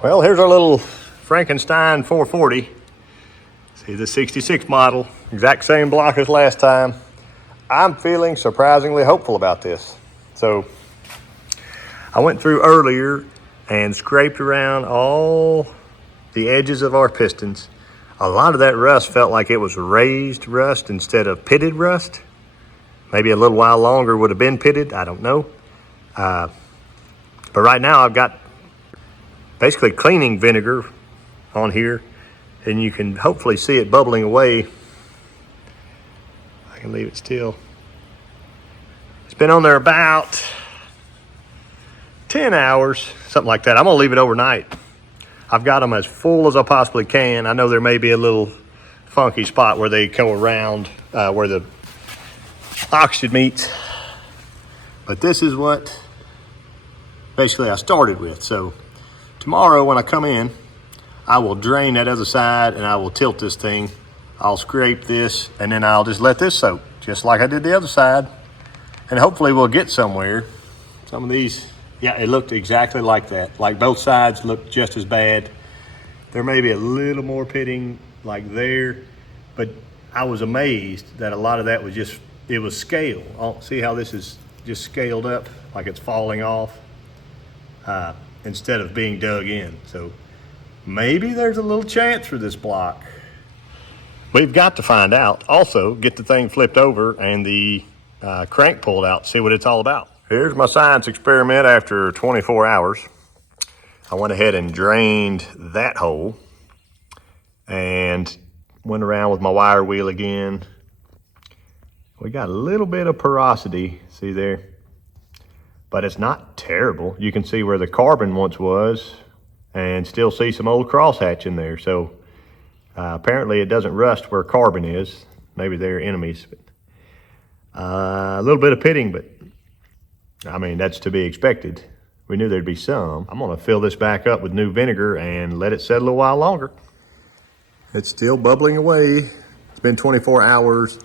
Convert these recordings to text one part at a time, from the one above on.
Well, here's our little Frankenstein 440. See the 66 model, exact same block as last time. I'm feeling surprisingly hopeful about this. So I went through earlier and scraped around all the edges of our pistons. A lot of that rust felt like it was raised rust instead of pitted rust. Maybe a little while longer would have been pitted, I don't know. But right now I've got basically cleaning vinegar on here, and you can hopefully see it bubbling away. I can leave it still. It's been on there about 10 hours, something like that. I'm gonna leave it overnight. I've got them as full as I possibly can. I know there may be a little funky spot where they go around where the oxygen meets, but this is what basically I started with. So tomorrow when I come in, I will drain that other side and I will tilt this thing. I'll scrape this and then I'll just let this soak, just like I did the other side. And hopefully we'll get somewhere. Some of these, yeah, it looked exactly like that. Like both sides looked just as bad. There may be a little more pitting like there, but I was amazed that a lot of that was just, it was scale. See how this is just scaled up, like it's falling off instead of being dug in. So maybe there's a little chance for this block. We've got to find out. Also, get the thing flipped over and the crank pulled out, see what it's all about. Here's my science experiment after 24 hours. I went ahead and drained that hole and went around with my wire wheel again. We got a little bit of porosity, see there? But it's not terrible. You can see where the carbon once was and still see some old crosshatch in there. So apparently it doesn't rust where carbon is. Maybe they're enemies. But, a little bit of pitting, but I mean, that's to be expected. We knew there'd be some. I'm gonna fill this back up with new vinegar and let it settle a while longer. It's still bubbling away. It's been 24 hours.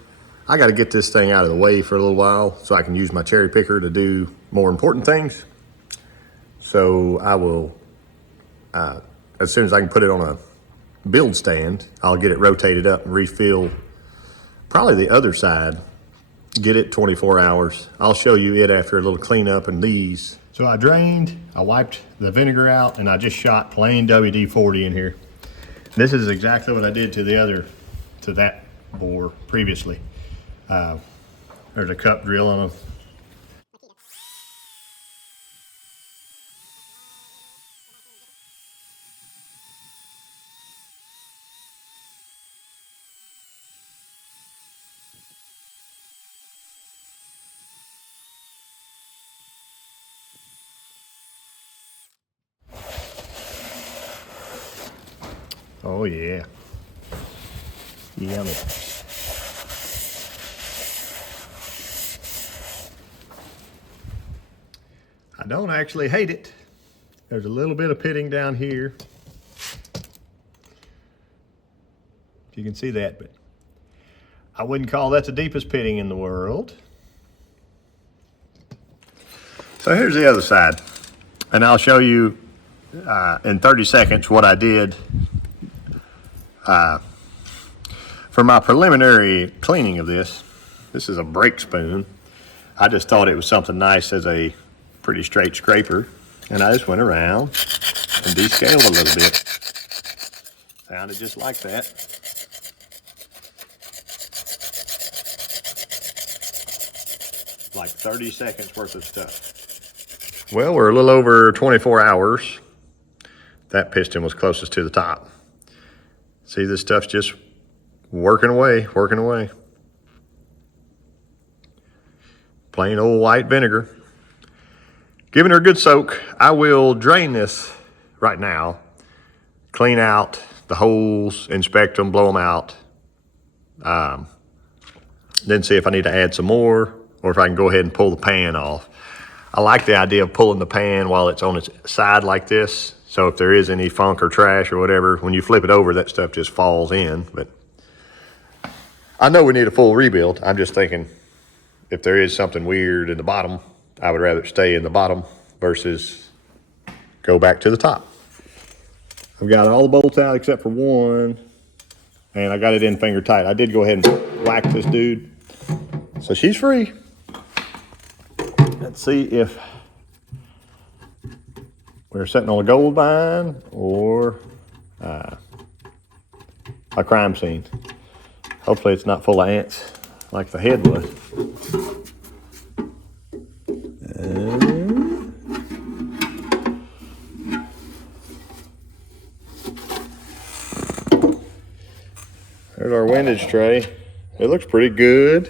I gotta get this thing out of the way for a little while so I can use my cherry picker to do more important things. So I will, as soon as I can put it on a build stand, I'll get it rotated up and refill probably the other side, get it 24 hours. I'll show you it after a little cleanup and these. So I drained, I wiped the vinegar out, and I just shot plain WD-40 in here. This is exactly what I did to that bore previously. There's a cup drill on them. Oh yeah, yummy. I don't actually hate it. There's a little bit of pitting down here. You can see that, but I wouldn't call that the deepest pitting in the world. So here's the other side, and I'll show you in 30 seconds what I did for my preliminary cleaning of this. This is a brake spoon. I just thought it was something nice as a pretty straight scraper, and I just went around and descaled a little bit. Sounded just like that. Like 30 seconds worth of stuff. Well, we're a little over 24 hours. That piston was closest to the top. See, this stuff's just working away, working away. Plain old white vinegar. Giving her a good soak. I will drain this right now, clean out the holes, inspect them, blow them out. Then see if I need to add some more or if I can go ahead and pull the pan off. I like the idea of pulling the pan while it's on its side like this. So if there is any funk or trash or whatever, when you flip it over, that stuff just falls in. But I know we need a full rebuild. I'm just thinking if there is something weird in the bottom, I would rather stay in the bottom versus go back to the top. I've got all the bolts out except for one, and I got it in finger tight. I did go ahead and whack this dude. So she's free. Let's see if we're sitting on a gold mine or a crime scene. Hopefully it's not full of ants like the head was. There's our windage tray. It looks pretty good.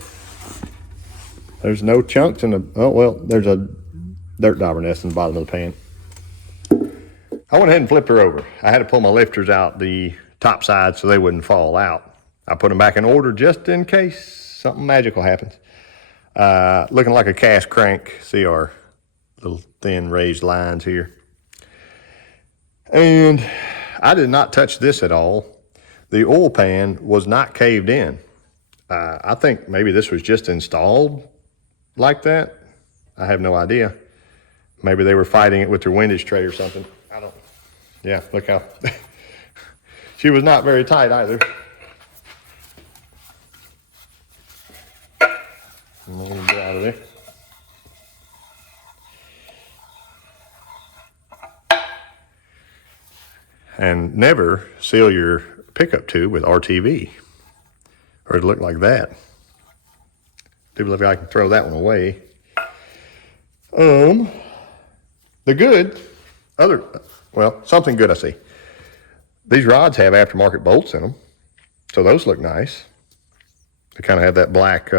There's no chunks in the, oh well, there's a dirt dauber nest in the bottom of the pan. I went ahead and flipped her over. I had to pull my lifters out the top side so they wouldn't fall out. I put them back in order just in case something magical happens. Looking like a cast crank. See our little thin raised lines here. And I did not touch this at all. The oil pan was not caved in. I think maybe this was just installed like that. I have no idea. Maybe they were fighting it with their windage tray or something. I don't, yeah, look how, she was not very tight either. Let me get out of there. And never seal your pickup tube with RTV, or it'll look like that. Do believe I can throw that one away. The good, something good I see. These rods have aftermarket bolts in them, so those look nice. They kind of have that black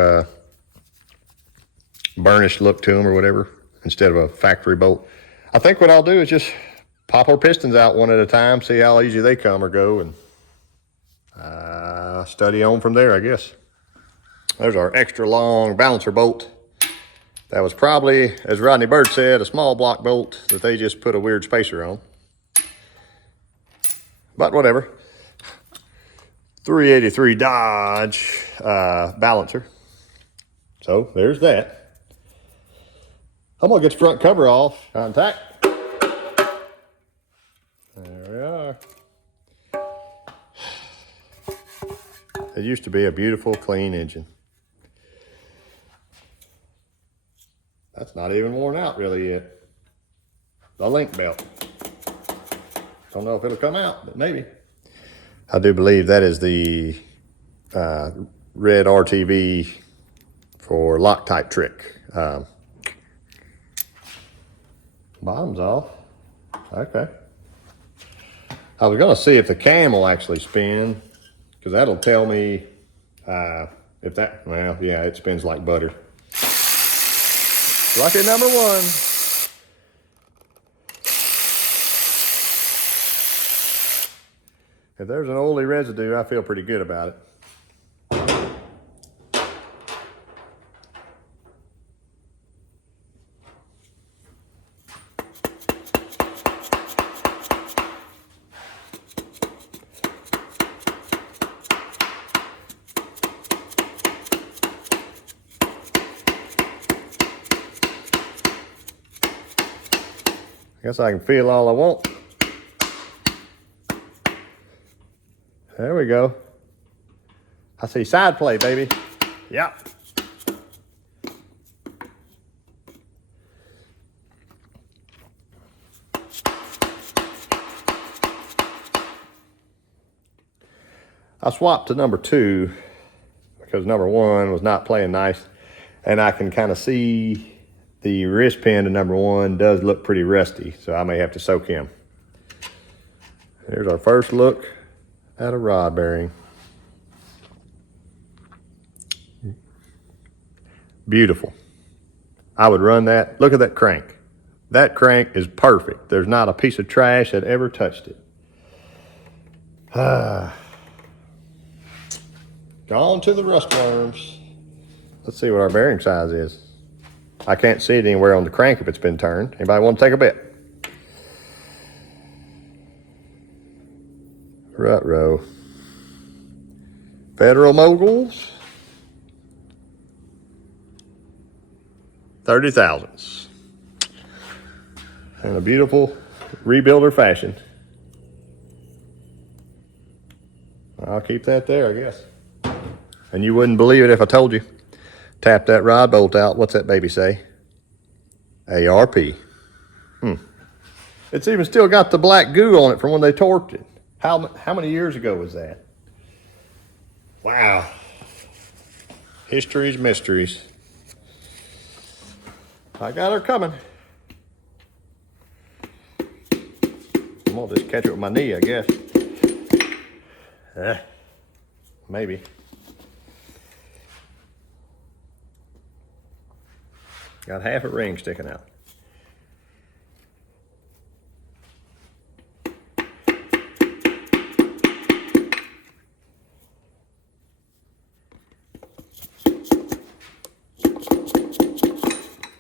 burnished look to them or whatever, instead of a factory bolt. I think what I'll do is just pop our pistons out one at a time, see how easy they come or go, and study on from there, I guess. There's our extra long balancer bolt. That was probably, as Rodney Bird said, a small block bolt that they just put a weird spacer on. But whatever. 383 Dodge balancer. So there's that. I'm gonna get the front cover off. Contact. There we are. It used to be a beautiful, clean engine. That's not even worn out really yet. The link belt. Don't know if it'll come out, but maybe. I do believe that is the red RTV for Loctite trick. Bottom's off. Okay. I was gonna see if the cam will actually spin, because that'll tell me if that, well, yeah, it spins like butter. Lucky number one. If there's an oily residue, I feel pretty good about it. I guess I can feel all I want. There we go. I see side play, baby. Yep. I swapped to number 2 because number 1 was not playing nice, and I can kind of see the wrist pin to number 1 does look pretty rusty, so I may have to soak him. Here's our first look at a rod bearing. Beautiful. I would run that. Look at that crank. That crank is perfect. There's not a piece of trash that ever touched it. Gone to the rust worms. Let's see what our bearing size is. I can't see it anywhere on the crank if it's been turned. Anybody want to take a bet? Rut-row. Federal Moguls. 30 thousandths. In a beautiful rebuilder fashion. I'll keep that there, I guess. And you wouldn't believe it if I told you. Tap that rod bolt out. What's that baby say? ARP. It's even still got the black goo on it from when they torqued it. How many years ago was that? Wow. History's mysteries. I got her coming. I'm gonna just catch it with my knee, I guess. Maybe. Got half a ring sticking out.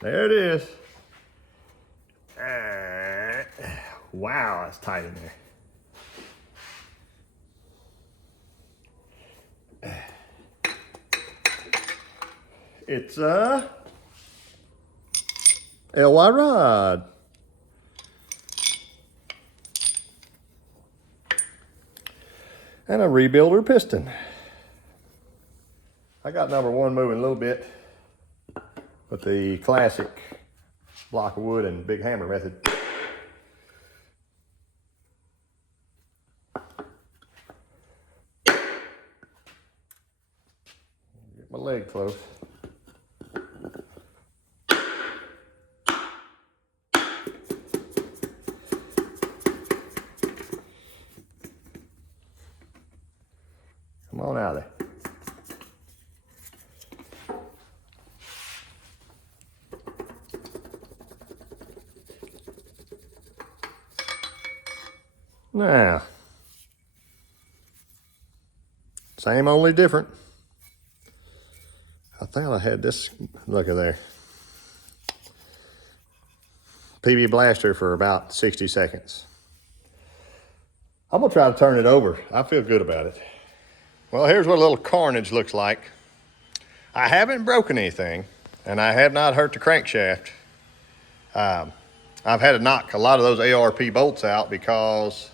There it is. Wow, that's tight in there. It's a LY rod. And a rebuilder piston. I got number one moving a little bit with the classic block of wood and big hammer method. Get my leg close. Come on out of there. Now, same, only different. I thought I had this, look at there. PB blaster for about 60 seconds. I'm gonna try to turn it over. I feel good about it. Well, here's what a little carnage looks like. I haven't broken anything, and I have not hurt the crankshaft. I've had to knock a lot of those ARP bolts out because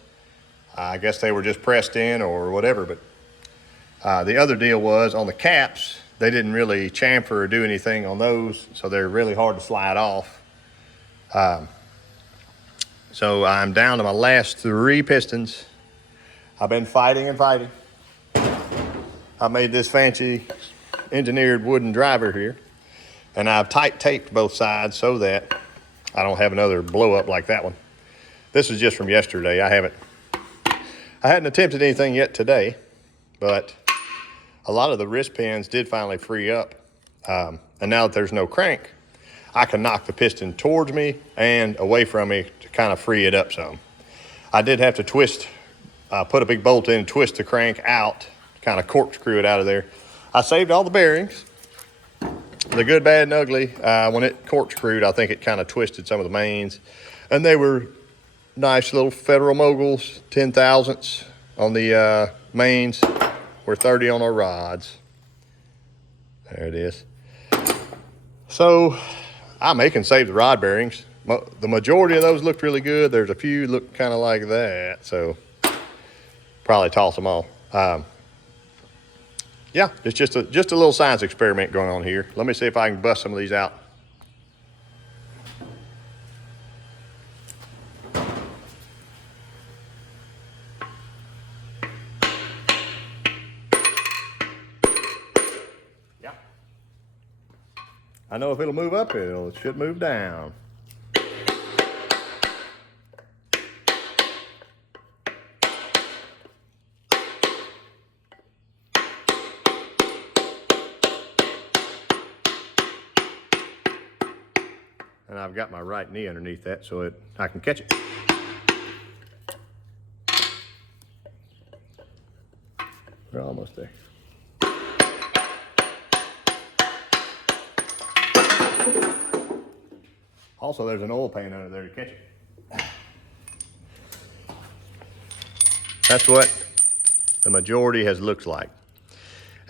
I guess they were just pressed in or whatever, but the other deal was on the caps, they didn't really chamfer or do anything on those, so they're really hard to slide off. So I'm down to my last 3 pistons. I've been fighting and fighting. I made this fancy engineered wooden driver here, and I've tight taped both sides so that I don't have another blow up like that one. This is just from yesterday. I hadn't attempted anything yet today, but a lot of the wrist pins did finally free up. And now that there's no crank, I can knock the piston towards me and away from me to kind of free it up some. I did have to twist, put a big bolt in and twist the crank out, kind of corkscrew it out of there. I saved all the bearings, the good, bad, and ugly. When it corkscrewed, I think it kind of twisted some of the mains, and they were nice little Federal Moguls, 10,000ths on the mains. We're 30 on our rods. There it is. So I may can save the rod bearings. The majority of those looked really good. There's a few look kind of like that, so probably toss them all. Yeah, it's just a little science experiment going on here. Let me see if I can bust some of these out. Yeah. I know if it'll move up, it should move down. And I've got my right knee underneath that so I can catch it. We're almost there. Also, there's an oil pan under there to catch it. That's what the majority has looked like.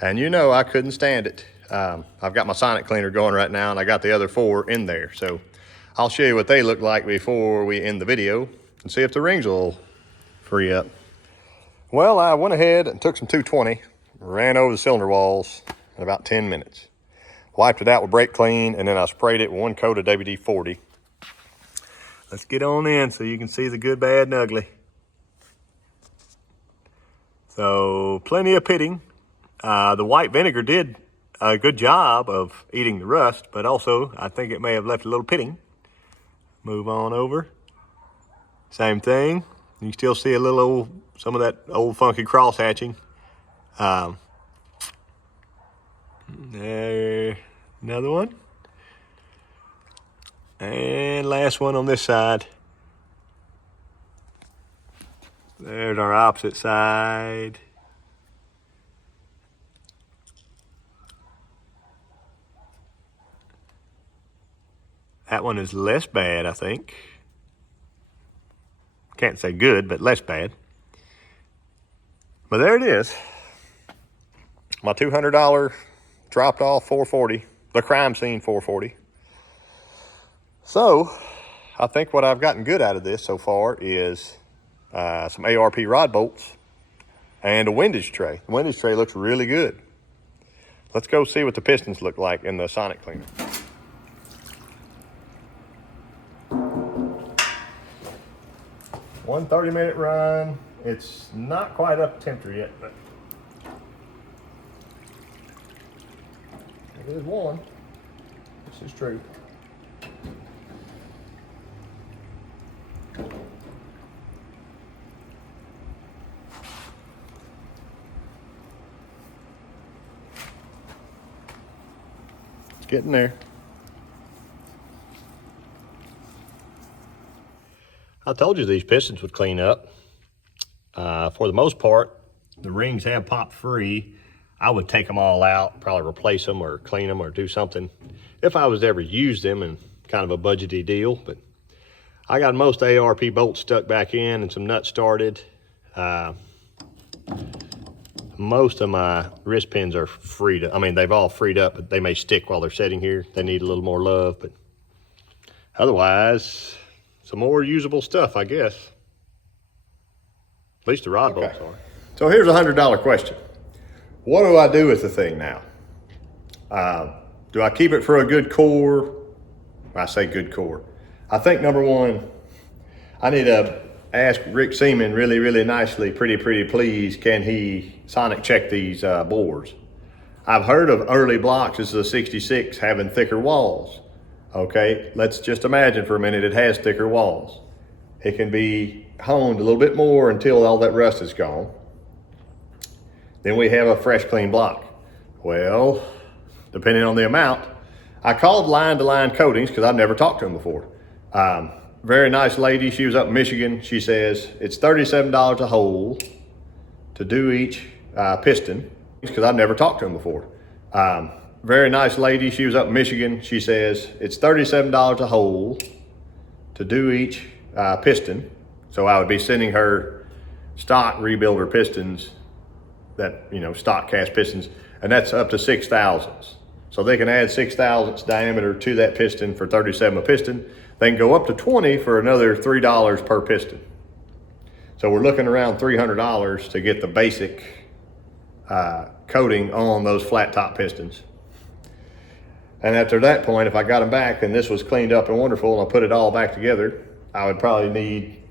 And you know I couldn't stand it. I've got my sonic cleaner going right now, and I got the other 4 in there. So I'll show you what they look like before we end the video and see if the rings will free up. Well, I went ahead and took some 220, ran over the cylinder walls in about 10 minutes. Wiped it out with brake clean, and then I sprayed it with 1 coat of WD-40. Let's get on in so you can see the good, bad, and ugly. So, plenty of pitting. The white vinegar did a good job of eating the rust, but also I think it may have left a little pitting. Move on over. Same thing. You can still see a little some of that old funky cross hatching. There, another one. And last one on this side. There's our opposite side. That one is less bad, I think. Can't say good, but less bad. But there it is. My $200 dropped off 440, the crime scene 440. So, I think what I've gotten good out of this so far is some ARP rod bolts and a windage tray. The windage tray looks really good. Let's go see what the pistons look like in the sonic cleaner. One 30-minute run. It's not quite up to temperature yet, but it is one. This is true. It's getting there. I told you these pistons would clean up. For the most part, the rings have popped free. I would take them all out, probably replace them or clean them or do something if I was to ever use them, in kind of a budgety deal. But I got most ARP bolts stuck back in and some nuts started. Most of my wrist pins are freed up. I mean, they've all freed up, but they may stick while they're sitting here. They need a little more love, but otherwise, some more usable stuff, I guess. At least the rod bolts are. So here's a $100 question. What do I do with the thing now? Do I keep it for a good core? I say good core. I think number one, I need to ask Rick Seaman really, really nicely, pretty please, can he sonic check these bores? I've heard of early blocks, this is a 66, having thicker walls. Okay, let's just imagine for a minute it has thicker walls. It can be honed a little bit more until all that rust is gone. Then we have a fresh, clean block. Well, depending on the amount, I called line-to-line coatings because I've never talked to them before. Very nice lady, she was up in Michigan. She says it's $37 a hole to do each piston because I've never talked to them before. Very nice lady, she was up in Michigan. She says it's $37 a hole to do each piston. So I would be sending her stock rebuilder pistons, that, you know, stock cast pistons, and that's up to 6/1000ths. So they can add 6/1000ths diameter to that piston for $37 a piston. They can go up to 20 for another $3 per piston. So we're looking around $300 to get the basic coating on those flat top pistons. And after that point, if I got them back and this was cleaned up and wonderful and I put it all back together, I would probably need,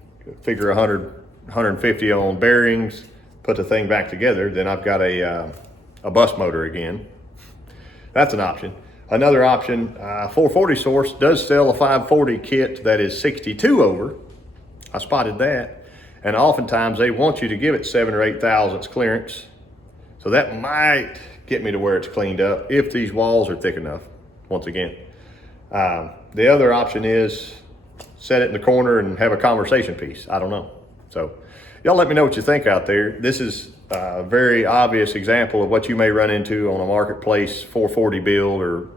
figure 100, 150 on bearings, put the thing back together. Then I've got a bus motor again. That's an option. Another option, 440 Source does sell a 540 kit that is 62 over. I spotted that. And oftentimes they want you to give it 7 or 8/1000ths clearance. So that might get me to where it's cleaned up if these walls are thick enough, once again. The other option is set it in the corner and have a conversation piece. I don't know. So y'all let me know what you think out there. This is a very obvious example of what you may run into on a marketplace 440 build, or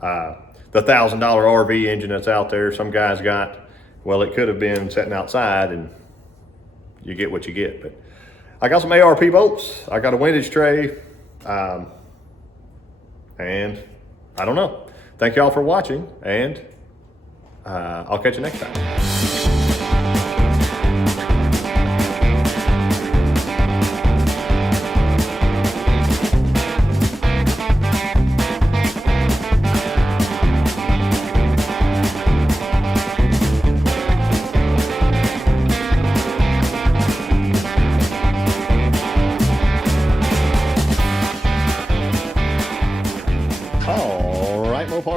the $1,000 RV engine that's out there some guys got. Well, it could have been sitting outside and you get what you get. But I got some ARP bolts. I got a windage tray. And I don't know. Thank y'all for watching, and I'll catch you next time.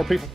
$1 people.